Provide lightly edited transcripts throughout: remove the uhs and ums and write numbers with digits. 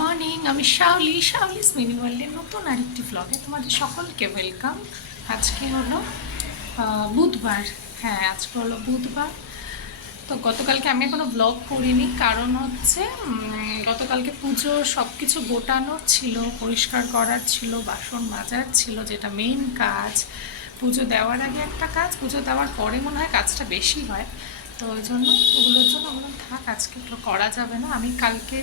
Morning, আমি শাওলিস mini ওয়ার্ল্ডের নতুন আরেকটি ব্লগে তোমাদের সকলকে ওয়েলকাম। আজকে হলো বুধবার। হ্যাঁ, আজকে হলো বুধবার। তো গতকালকে আমি কোনো ব্লগ করিনি, কারণ হচ্ছে গতকালকে পুজোর সব কিছু গোটানোর ছিল, পরিষ্কার করার ছিল, বাসন মাজার ছিল, যেটা মেইন কাজ। পুজো দেওয়ার আগে একটা কাজ, পুজো দেওয়ার পরে মনে হয় কাজটা বেশি হয়। তো ওই জন্য ওগুলোর জন্য আমার থাক, আজকে একটু করা যাবে না। আমি কালকে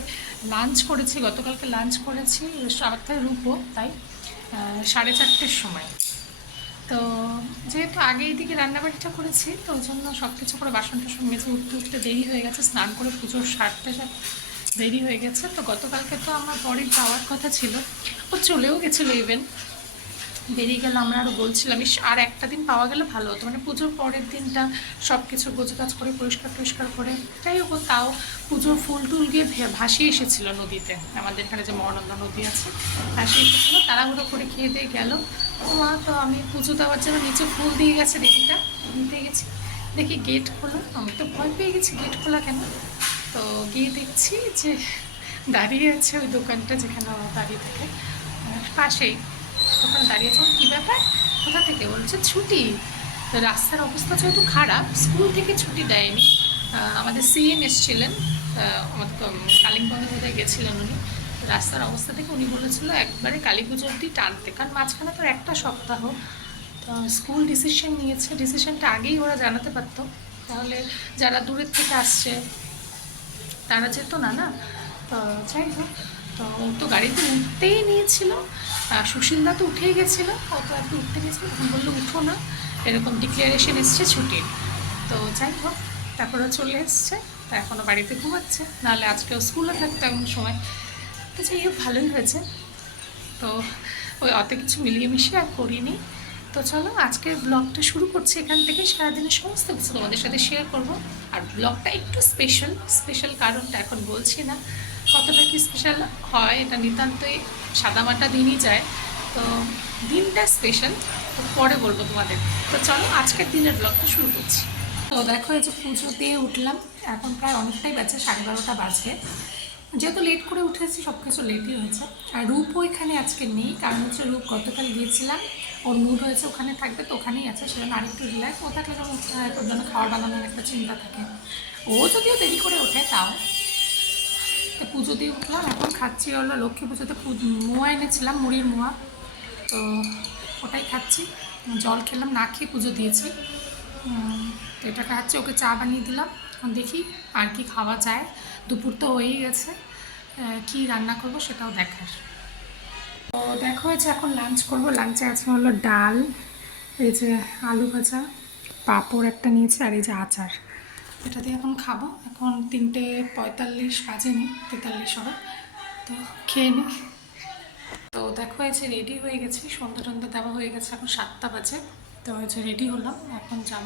লাঞ্চ করেছি, গতকালকে লাঞ্চ করেছি সাতটায় রুপো, তাই 4:30-র সময়। তো যেহেতু আগে এইদিকে রান্নাবাড়িটা করেছি, তো ওই জন্য সব কিছু করে বাসন টাসন মেজে উঠতে উঠতে দেরি হয়ে গেছে, স্নান করে পুজোর সারতে দেরি হয়ে গেছে। তো গতকালকে তো আমার বরের যাওয়ার কথা ছিল, ও চলেও গেছিলো ইভেন, বেরিয়ে গেল। আমরা আরও বলছিলাম আর একটা দিন পাওয়া গেলে ভালো হতো, মানে পুজোর পরের দিনটা সব কিছু গোছগাছ করে পরিষ্কার করে। যাই হোক, তাও পুজোর ফুল টুল গিয়ে ভাসিয়ে এসেছিলো নদীতে, আমাদের এখানে যে মহানন্দা নদী আছে, ভাসিয়ে এসেছিলো। তাড়াহুড়ো করে খেয়ে দিয়ে গেল মা। তো আমি পুজো দেওয়ার জন্য নিচে ফুল দিয়ে গেছে, দিদিটা নিতে গেছি, দেখি গেট খোলা। আমি তো ভয় পেয়ে গেছি, গেট খোলা কেন। তো গিয়ে দেখছি যে দাঁড়িয়ে আছে ওই দোকানটা যেখানে দাঁড়িয়ে থাকে পাশেই, ওখানে দাঁড়িয়েছে। কী ব্যাপার, কোথা থেকে? বলছে ছুটি। তো রাস্তার অবস্থা যেহেতু খারাপ, স্কুল থেকে ছুটি দেয়নি। আমাদের সিএম এসেছিলেন, আমাদের কালিম্পংয়ে বোধহয় গেছিলেন উনি। রাস্তার অবস্থা থেকে উনি বলেছিল একবারে কালী পুজো অবধি টানতে, কারণ মাঝখানে তো একটা সপ্তাহ। তো স্কুল ডিসিশন নিয়েছে, ডিসিশনটা আগেই ওরা জানাতে পারতো, তাহলে যারা দূরের থেকে আসছে তারা যেত না না। তো যাই হোক, তো ও তো গাড়িতে উঠতেই নিয়েছিল, সুশীলদা তো উঠেই গেছিলো, ও তো একটু উঠতে গেছিলো, তখন বললো উঠো না, এরকম ডিক্লারেশন এসছে ছুটির। তো যাই হোক, তারপরে চলে এসছে, তা এখনও বাড়িতে ঘুমাচ্ছে, নাহলে আজকেও স্কুলে থাকতো এমন সময়। তো যাই হোক, ভালোই হয়েছে। তো ওই অত কিছু মিলিয়ে মিশিয়ে আর করিনি। তো চলো আজকের ব্লগটা শুরু করছি এখান থেকে, সারাদিনের সমস্ত কিছু তোমাদের সাথে শেয়ার করব। আর ব্লগটা একটু স্পেশাল কারণটা এখন বলছি না, কতটা কি স্পেশাল হয়, এটা নিতান্তই সাদামাটা দিনই যায়। তো দিনটা স্পেশাল, তো পরে বলবো তোমাদের। তো চলো আজকের দিনের ব্লগটা শুরু করছি। তো দেখো, এই যে পুজো দিয়ে উঠলাম, এখন প্রায় অনেকটাই বাজে, 12:30 বাজে। যেহেতু লেট করে উঠেছি, সব কিছু লেটই হয়েছে। আর রূপও এখানে আজকে নেই, কারণ হচ্ছে রূপ গতকাল গিয়েছিলাম, ওর মুড হয়েছে ওখানে থাকবে, তো ওখানেই আছে, সেজন্য আরেকটু রিল্যাক্স। ও থাকলে যেমন ওর জন্য খাবার বানানোর একটা চিন্তা থাকে, ও যদিও দেরি করে ওঠে তাও। তো পুজো দিয়ে উঠলাম, এখন খাচ্ছি হলো লক্ষ্মী পুজোতে মোয়া এনেছিলাম, মুড়ির মোয়া, তো ওটাই খাচ্ছি। জল খেলাম, না খেয়ে পুজো দিয়েছি। তো এটা খাচ্ছি, ওকে চা বানিয়ে দিলাম। এখন দেখি আর কি খাওয়া যায়, দুপুর তো হয়েই গেছে, কি রান্না করব সেটাও দেখার। তো দেখো, হয়েছে এখন লাঞ্চ করব। লাঞ্চে আছে হলো ডাল, এই যে আলু ভাজা, পাঁপড় একটা নিয়েছি, আর এই যে আচার। এটা দিয়ে এখন খাবো। এখন 3:45 বাজেনি, 43 হবে। তো খেয়ে নিই। তো দেখো, হয়েছে রেডি হয়ে গেছি, সন্ধ্যা টন্ধা দেওয়া হয়ে গেছে, এখন 7টা বাজে। তো হয়েছে রেডি হলাম, এখন যাব।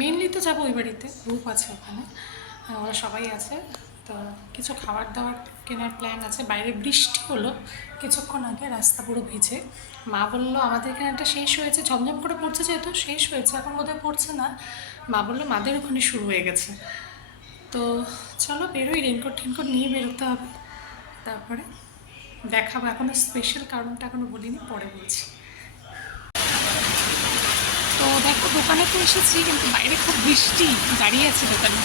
মেনলি তো যাবো ওই বাড়িতে, গ্রুপ আছে ওখানে, ওরা সবাই আছে। তো কিছু খাবার দাবার কেনার প্ল্যান আছে। বাইরে বৃষ্টি হলো কিছুক্ষণ আগে, রাস্তা পুরো ভিজে। মা বললো আমাদের এখানে একটা শেষ হয়েছে, ঝমঝম করে পড়ছে, যেহেতু শেষ হয়েছে, এখন বোধহয় পড়ছে না। মা বললো মাদের ওখানে শুরু হয়ে গেছে। তো চলো বেরোই, রেনকোট টেনকোট নিয়ে বেরোতে হবে। তারপরে দেখাবো, এখনও স্পেশাল কারণটা এখনও বলিনি, পরে বলছি। তো দেখো, দোকানে তো এসেছি, কিন্তু বাইরে খুব বৃষ্টি, দাঁড়িয়ে আছে দোকানে।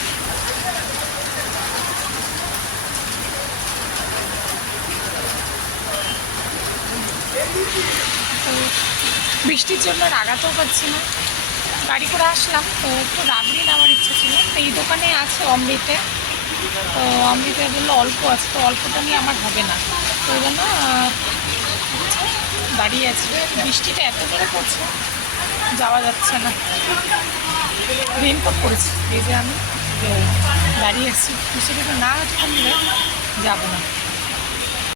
তো বৃষ্টির জন্য রাগাতেও পারছি না, গাড়ি করে আসলাম। তো একটু রাবড়ি নেওয়ার ইচ্ছা ছিল, তো এই দোকানে আছে অমৃতে। তো অমৃতে বললো অল্প আছে, তো অল্পটা নিয়ে আমার হবে না, তো ওই জন্য দাঁড়িয়ে আছি। বৃষ্টিটা এত জোরে পড়ছে, যাওয়া যাচ্ছে না। রেনকোট পরেছি, এই যে আমি দাঁড়িয়ে আছি, বৃষ্টিটা না থামলে যাবো না।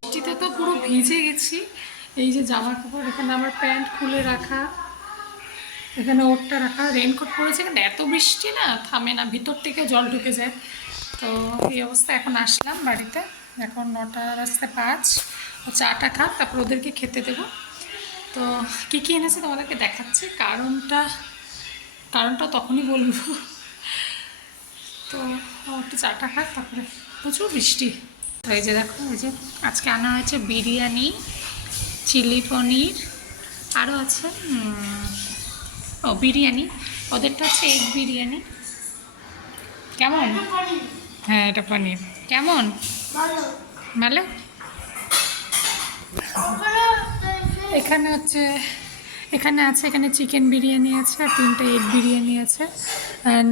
বৃষ্টিতে তো পুরো ভিজে গেছি। এই যে জামা কাপড়, এখানে আমার প্যান্ট খুলে রাখা, এখানে ওরটা রাখা, রেনকোট পরেছে, কিন্তু এত বৃষ্টি না থামে না, ভিতর থেকে জল ঢুকে যায়। তো এই অবস্থা, এখন আসলাম বাড়িতে, এখন 9:05। ও চাটা খাক, তারপর ওদেরকে খেতে দেবো। তো কী কী এনেছে তোমাদেরকে দেখাচ্ছি, কারণটা তখনই বলবো। তো একটু চাটা খাক, তারপরে প্রচুর বৃষ্টি। তো এই যে দেখো, এই যে আজকে আনা হয়েছে বিরিয়ানি, চিলি পনির, আরও আছে বিরিয়ানি। ওদেরটা হচ্ছে এগ বিরিয়ানি। কেমন? হ্যাঁ, এটা পনির। কেমন? ভালো। এখানে হচ্ছে, এখানে আছে, এখানে চিকেন বিরিয়ানি আছে, আর 3টে এগ বিরিয়ানি আছে,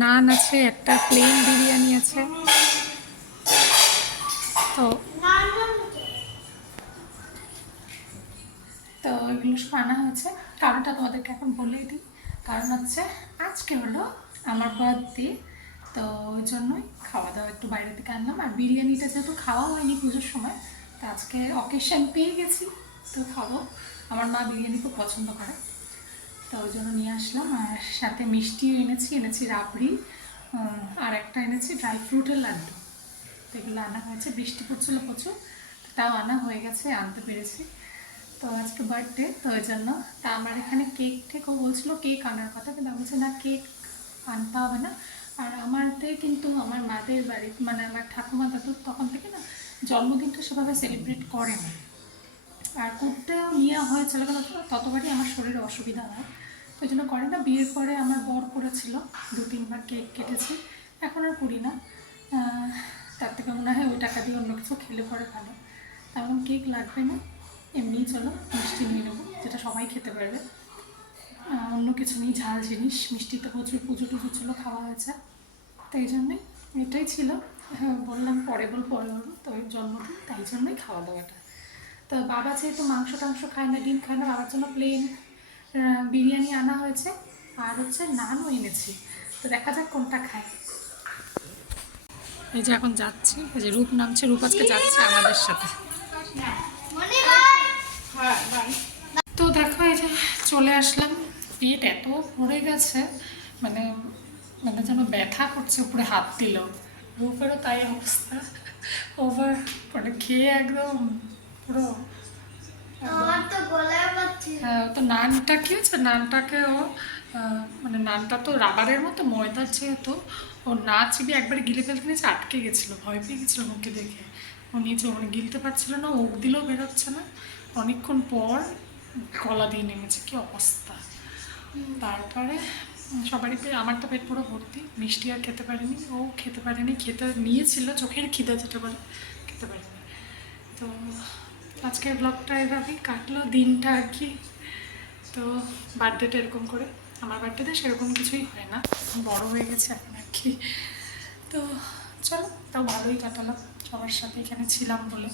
নান আছে, একটা প্লেন বিরিয়ানি আছে। তো তো এগুলো সব আনা হয়েছে। কারণটা তোমাদেরকে এখন বলেই দিই। কারণ হচ্ছে আজকে হলো আমার বার্থডে, তো ওই জন্যই খাওয়া দাওয়া একটু বাইরে থেকে আনলাম। আর বিরিয়ানিটা যেহেতু খাওয়া হয়নি পুজোর সময়, তো আজকে অকেশন পেয়ে গেছি, তো খাবো। আমার মা বিরিয়ানি খুব পছন্দ করে, তো ওই জন্য নিয়ে আসলাম। আর সাথে মিষ্টিও এনেছি রাবড়ি, আর একটা এনেছি ড্রাই ফ্রুটের লাড্ডু। তো এগুলো আনা হয়েছে। বৃষ্টি পড়ছিল প্রচুর, তাও আনা হয়ে গেছে, আনতে পেরেছি। তো আজকে বার্থডে, তো ওই জন্য। তা আমার এখানে কেক টেকও বলছিল, কেক আনার কথা, কিন্তু আমি বলছি না, কেক আনতে হবে না। আর আমাদের কিন্তু আমার মাদের বাড়ি, মানে আমার ঠাকুমা দাদু তখন থেকে না জন্মদিনটা সেভাবে সেলিব্রেট করে না। আর করতেও নেওয়া হয়েছিল, কেন ততবারই আমার শরীরে অসুবিধা হয়, তো ওই জন্য করে না। বিয়ের পরে আমার বর করেছিল, 2-3বার কেক কেটেছি, এখন আর করি না। তার থেকে মনে হয় ওই টাকা দিয়ে অন্য কিছু খেলে পরে ভালো। তেমন কেক লাগবে না, এমনিই চলো মিষ্টি নিয়ে নেবো, যেটা সবাই খেতে পারবে। অন্য কিছু নেই, ঝাল জিনিস। মিষ্টিতে প্রচুর পুজো টুজো ছিল, খাওয়া হয়েছে, তো এই জন্যই এটাই ছিল। বললাম পরে বলবো, তো ওই জন্মদিন, তাই জন্যই খাওয়া দাওয়াটা। তো বাবা যেহেতু মাংস টাংস খায় না, ডিম খায় না, বাবার জন্য প্লেন বিরিয়ানি আনা হয়েছে, আর হচ্ছে নানও এনেছি। তো দেখা যাক কোনটা খায়। এই যে এখন যাচ্ছি, এই যে রূপ নামছে, রূপ আজকে যাচ্ছে আমাদের সাথে। তো দেখো, এই যে চলে আসলাম। পেট এত ভরে গেছে, মানে মানে যেন ব্যথা করছে, উপরে হাত দিল। রূপেরও তাই অবস্থা, ওভার মানে খেয়ে একদম পুরো। হ্যাঁ, তো নানটা কি হচ্ছে, নানটাকে ও মানে নানটা তো রাবারের মতো, ময়দার যেহেতু, ও না চিবি একবারে গিলে ফেলতে নিয়েছে, আটকে গেছিলো, ভয় পেয়ে গেছিলো মুখে দেখে। ও নিচে মানে গিলতে পারছিল না, ওক দিলেও বেরোচ্ছে না। অনেকক্ষণ পর গলা দিয়ে নেমেছে, কি অবস্থা। তারপরে সবারই পেয়ে, আমার তো পেট পুরো ভর্তি, মিষ্টি আর খেতে পারিনি, ও খেতে পারেনি, খেতে নিয়েছিল, চোখের খিদে যেটা বলে, খেতে পারিনি। তো আজকের ব্লগটা এভাবেই কাটলো দিনটা আর কি। তো বার্থডেটা এরকম করে, আমার বার্থডেতে সেরকম কিছুই হয় না, বড় হয়ে গেছে এখন আর কি। তো চলো, তাও ভালোই কাটালাম, সবার সাথে এখানে ছিলাম বলে।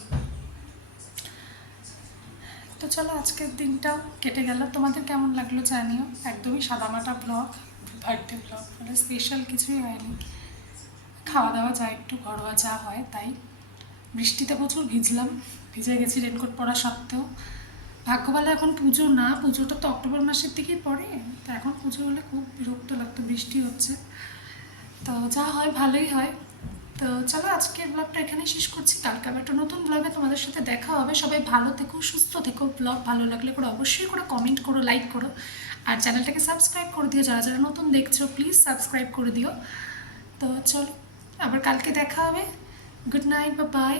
তো চলো, আজকের দিনটাও কেটে গেল। তোমাদের কেমন লাগলো জানিও। একদমই সাদামাটা ব্লগ, বার্থডে ব্লগ, মানে স্পেশাল কিছুই হয়নি। খাওয়া দাওয়া যা একটু ঘরোয়া যা হয় তাই। বৃষ্টিতে প্রচুর ভিজলাম, ভিজে গেছি রেনকোট পরা সত্ত্বেও। ভাগ্য ভালো এখন পুজো না, পুজোটা তো অক্টোবর মাসের দিকেই পড়ে, তো এখন পুজো হলে খুব বিরক্ত লাগতো, বৃষ্টি হচ্ছে। তো যা হয় ভালোই হয়। তো চলো, আজকের ব্লগটা এখানেই শেষ করছি। কালকে আবার একটা নতুন ব্লগে তোমাদের সাথে দেখা হবে। সবাই ভালো থেকো, সুস্থ থেকো। ব্লগ ভালো লাগলে করে অবশ্যই করে কমেন্ট করো, লাইক করো, আর চ্যানেলটাকে সাবস্ক্রাইব করে দিও। যারা যারা নতুন দেখছো প্লিজ সাবস্ক্রাইব করে দিও। তো চলো, আবার কালকে দেখা হবে। Good night, bye bye.